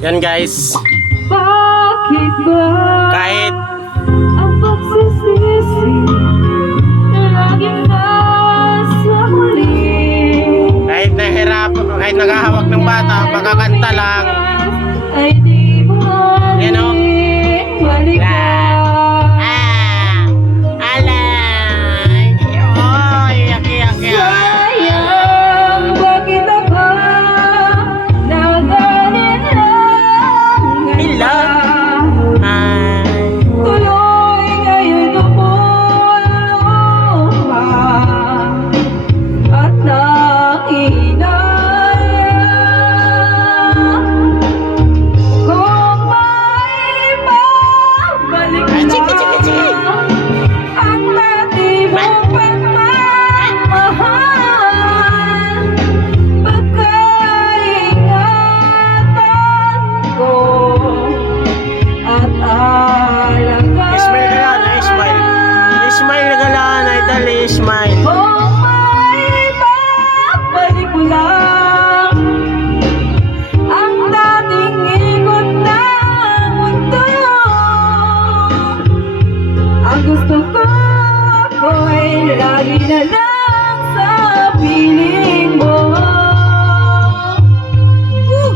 Yan guys. Bakit ba? Kahit ang pagsisisi laging nasa huli. Kahit nahirap, kahit naghahawak ng bata, makakanta. ako'y lagi na lang sa piling